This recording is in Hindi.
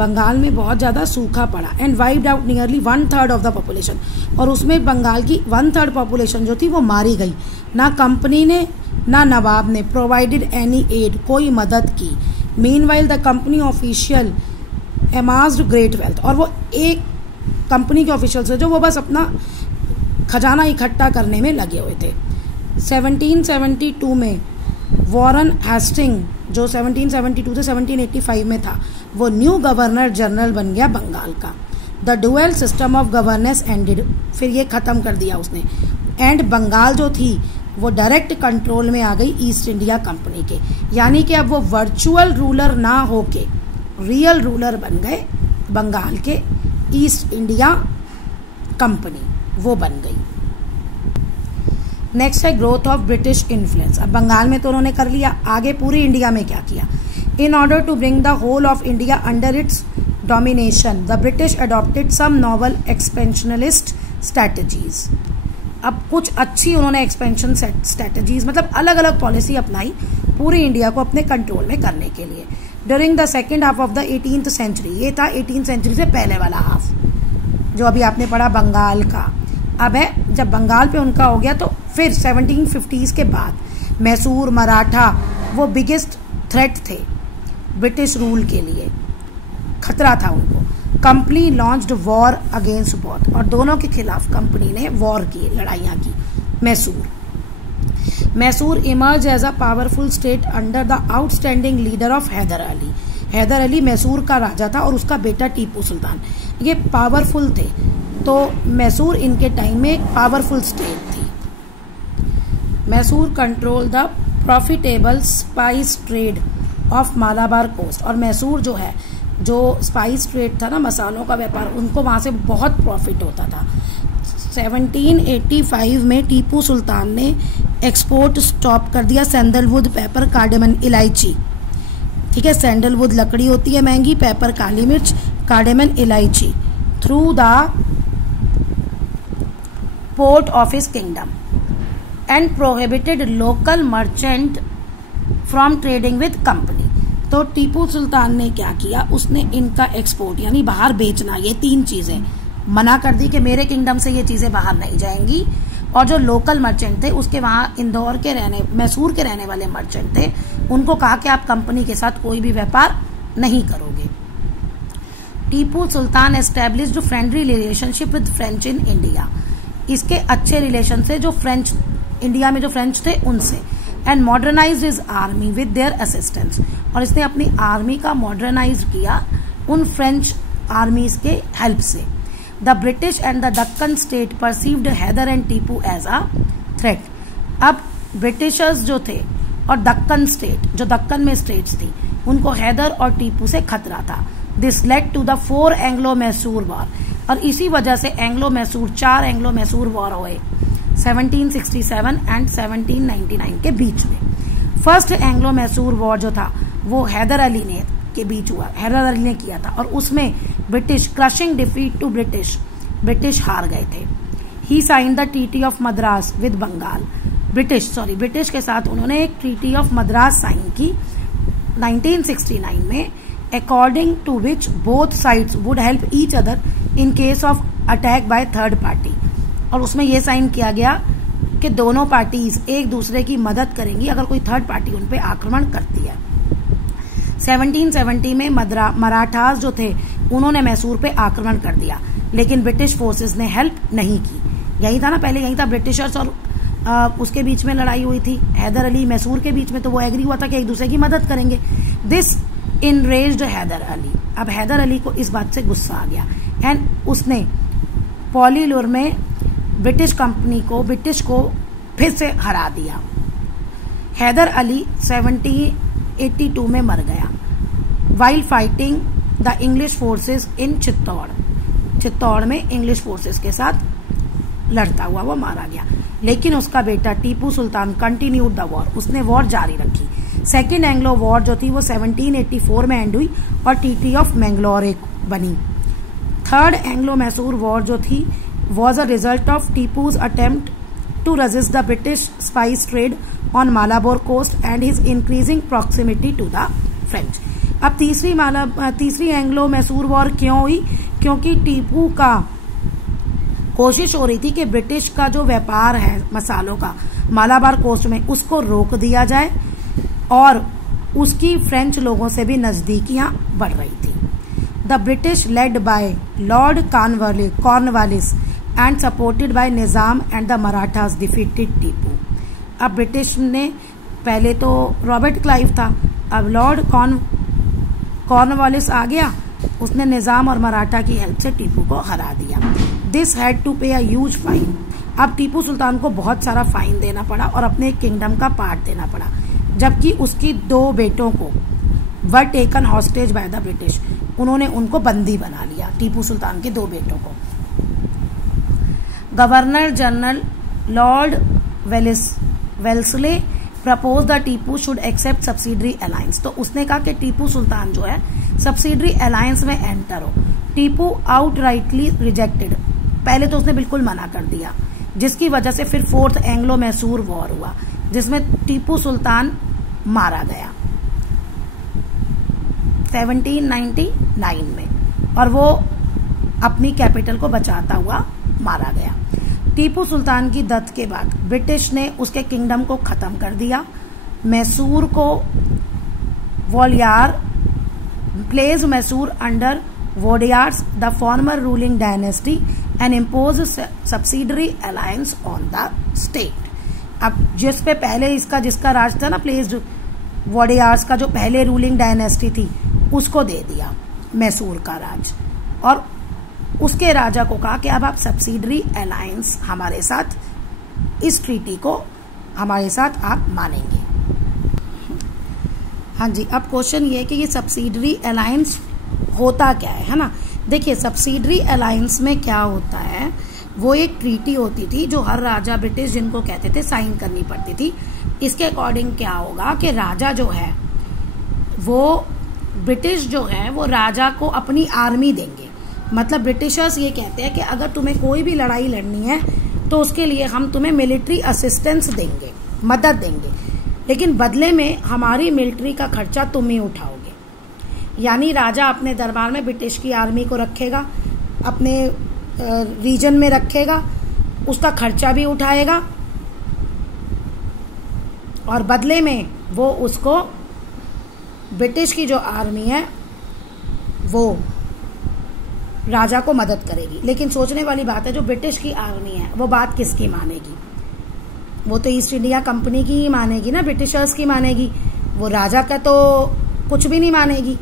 बंगाल में बहुत ज़्यादा सूखा पड़ा and wiped out nearly 1/3 of the population, और उसमें बंगाल की 1/3 पॉपुलेशन जो थी वो मारी गई। ना कंपनी ने ना नवाब ने प्रोवाइडेड एनी एड, कोई मदद की। Meanwhile the company official amassed great wealth, और वो एक कंपनी के ऑफिशियल से जो वो बस अपना खजाना इकट्ठा करने में लगे हुए थे। 1772 में वॉरेन हेस्टिंग जो 1772 से 1785 में था, वो न्यू गवर्नर जनरल बन गया बंगाल का। The dual system of governance ended, फिर ये खत्म कर दिया उसने, एंड बंगाल जो थी वो डायरेक्ट कंट्रोल में आ गई ईस्ट इंडिया कंपनी के। यानी कि अब वो वर्चुअल रूलर ना होके रियल रूलर बन गए बंगाल के, ईस्ट इंडिया कंपनी वो बन गई। नेक्स्ट है ग्रोथ ऑफ ब्रिटिश इन्फ्लुएंस। अब बंगाल में तो उन्होंने कर लिया, आगे पूरी इंडिया में क्या किया। In order to bring the whole of India under its domination the British adopted some novel expansionist strategies. अब कुछ अच्छी उन्होंने एक्सपेंशन स्ट्रैटेजीज मतलब अलग अलग पॉलिसी अपनाई पूरी इंडिया को अपने कंट्रोल में करने के लिए। During the second half of the 18th century, ये था 18th सेंचुरी से पहले वाला हाफ जो अभी आपने पढ़ा बंगाल का। अब है जब बंगाल पे उनका हो गया तो फिर 1750s के बाद मैसूर मराठा वो बिगेस्ट थ्रेट थे ब्रिटिश रूल के लिए, खतरा था उनको। Company launched war against both, और दोनों के खिलाफ कंपनी ने वॉर की, लड़ाइयाँ की। Mysore emerge as a powerful state under the outstanding leader of Hyder Ali. Hyder Ali Mysore का राजा था और उसका बेटा टीपू सुल्तान, ये पावरफुल थे। तो मैसूर इनके टाइम में एक पावरफुल स्टेट थी। Mysore control the profitable spice trade of Malabar coast, और मैसूर जो है जो स्पाइस ट्रेड था ना, मसालों का व्यापार, उनको वहाँ से बहुत प्रॉफिट होता था। 1785 में टीपू सुल्तान ने एक्सपोर्ट स्टॉप कर दिया सैंडलवुड, पेपर, कार्डेमन, इलायची। ठीक है, सैंडलवुड लकड़ी होती है महंगी, पेपर काली मिर्च, कार्डेमन इलायची, through the port of his kingdom, and prohibited local merchant from trading with company. तो टीपू सुल्तान ने क्या किया, उसने इनका एक्सपोर्ट यानी बाहर बेचना, ये 3 चीजें मना कर दी कि मेरे किंगडम से ये चीजें बाहर नहीं जाएंगी। और जो लोकल मर्चेंट थे उसके वहां इंदौर के मैसूर के रहने वाले मर्चेंट थे, उनको कहा कि आप कंपनी के साथ कोई भी व्यापार नहीं करोगे। Tipu Sultan established friendly relationship with French in India, इसके अच्छे रिलेशन से जो फ्रेंच इंडिया में जो फ्रेंच थे उनसे। And modernised his army with their assistance, और इसने अपनी आर्मी का मॉडर्नाइज किया उन फ्रेंच आर्मीज के हेल्प से। The British and the Deccan state perceived Hyder and Tipu as a threat. अब ब्रिटिशर्स जो थे और दक्कन स्टेट, जो दक्कन में स्टेट्स थी, उनको हैदर और टीपू से खतरा था। This led to the 4 Anglo Mysore war, और इसी वजह से Anglo Mysore 4 Anglo Mysore war हुए 1767 एंड 1799 के बीच में। फर्स्ट एंग्लो मैसूर वॉर जो था वो हैदर अली ने के बीच हुआ, हैदर अली ने किया था, और उसमें British crushing defeat to British हार गए थे। He signed the treaty of Madras with Bengal, British के साथ उन्होंने एक ट्रीटी ऑफ मद्रास साइन की 1969 में, according to which both sides would help each other in case of attack by third party. और उसमें यह साइन किया गया कि दोनों पार्टीज एक दूसरे की मदद करेंगी अगर कोई थर्ड पार्टी उन पे आक्रमण करती है। 1770 में मराठास जो थे उन्होंने मैसूर पे आक्रमण कर दिया, लेकिन ब्रिटिश फोर्सेस ने हेल्प नहीं की। यही था ना, पहले यही था, ब्रिटिशर्स और उसके बीच में लड़ाई हुई थी, हैदर अली मैसूर के बीच में, तो वो एग्री हुआ था कि एक दूसरे की मदद करेंगे। दिस इनरेज्ड हैदर अली, अब हैदर अली को इस बात से गुस्सा आ गया एंड उसने पॉलीलूर में ब्रिटिश को फिर से हरा दिया। हैदर अली 1782 में मर गया while fighting the English forces in Chittor में इंग्लिश फोर्सेस के साथ लड़ता हुआ वो मारा गया। लेकिन उसका बेटा Tipu Sultan continued the war, उसने वॉर जारी रखी। सेकेंड एंग्लो वॉर जो थी वो 1784 में एंड हुई और ट्रीटी ऑफ मैंगलोर बनी। थर्ड एंग्लो मैसूर वॉर जो थी was a result of Tipu's attempt to resist the British spice trade on Malabar coast and his increasing proximity to the French। अब तीसरी एंग्लो मैसूर वॉर क्यों हुई? क्योंकि टीपू का कोशिश हो रही थी कि ब्रिटिश का जो व्यापार है मसालों का मालाबार कोस्ट में, उसको रोक दिया जाए, और उसकी फ्रेंच लोगों से भी नजदीकियां बढ़ रही थी। The British led by Lord Cornwallis and supported by Nizam and the Marathas defeated Tipu. अब ब्रिटिश ने, पहले तो रॉबर्ट क्लाइव था, अब लॉर्ड कॉर्नवालिस आ गया, उसने निजाम और मराठा की हेल्प से टीपू को हरा दिया। दिस हैड टू पे अ ह्यूज फाइन। अब टीपू सुल्तान को बहुत सारा फाइन देना पड़ा और अपने किंगडम का पार्ट देना पड़ा, जबकि उसकी 2 बेटों को were taken hostage by the British, उन्होंने उनको बंदी बना लिया, टीपू सुल्तान के 2 बेटों को। Governor general lord Wellesley propose the Tipu should accept subsidiary alliance. तो उसने कहा कि टीपू सुल्तान जो है सब्सिडरी अलायंस में एंटर हो। टीपू आउटराइटली रिजेक्टेड, पहले तो उसने बिल्कुल मना कर दिया, जिसकी वजह से फिर 4th एंग्लो मैसूर वॉर हुआ, जिसमें टीपू सुल्तान मारा गया 1799 में, और वो अपनी कैपिटल को बचाता हुआ मारा गया। टीपू सुल्तान की डेथ के बाद ब्रिटिश ने उसके किंगडम को खत्म कर दिया। मैसूर को Wodeyar place Mysore under Wodeyars the former ruling dynasty and impose subsidiary alliance on the state. अब जिस पे पहले जिसका राज था ना, प्लेस वोडियार्स का जो पहले रूलिंग डायनेस्टी थी, उसको दे दिया मैसूर का राज, और उसके राजा को कहा कि अब आप सब्सिडरी अलायंस हमारे साथ, इस ट्रीटी को हमारे साथ आप मानेंगे। हाँ जी, अब क्वेश्चन ये है कि ये सब्सिडरी अलायंस होता क्या है ना। देखिए, सब्सिडरी अलायंस में क्या होता है, वो एक ट्रीटी होती थी जो हर राजा ब्रिटिश जिनको कहते थे साइन करनी पड़ती थी। इसके अकॉर्डिंग क्या होगा कि राजा जो है वो ब्रिटिश जो है वो राजा को अपनी आर्मी देंगे। मतलब ब्रिटिशर्स ये कहते हैं कि अगर तुम्हें कोई भी लड़ाई लड़नी है तो उसके लिए हम तुम्हें मिलिट्री असिस्टेंस देंगे, मदद देंगे, लेकिन बदले में हमारी मिलिट्री का खर्चा तुम ही उठाओगे। यानी राजा अपने दरबार में ब्रिटिश की आर्मी को रखेगा, अपने रीजन में रखेगा, उसका खर्चा भी उठाएगा, और बदले में वो उसको ब्रिटिश की जो आर्मी है वो राजा को मदद करेगी। लेकिन सोचने वाली बात है, जो ब्रिटिश की आर्मी है वो बात किसकी मानेगी? वो तो ईस्ट इंडिया कंपनी की ही मानेगी ना, ब्रिटिशर्स की मानेगी। वो राजा का तो कुछ भी नहीं मानेगी।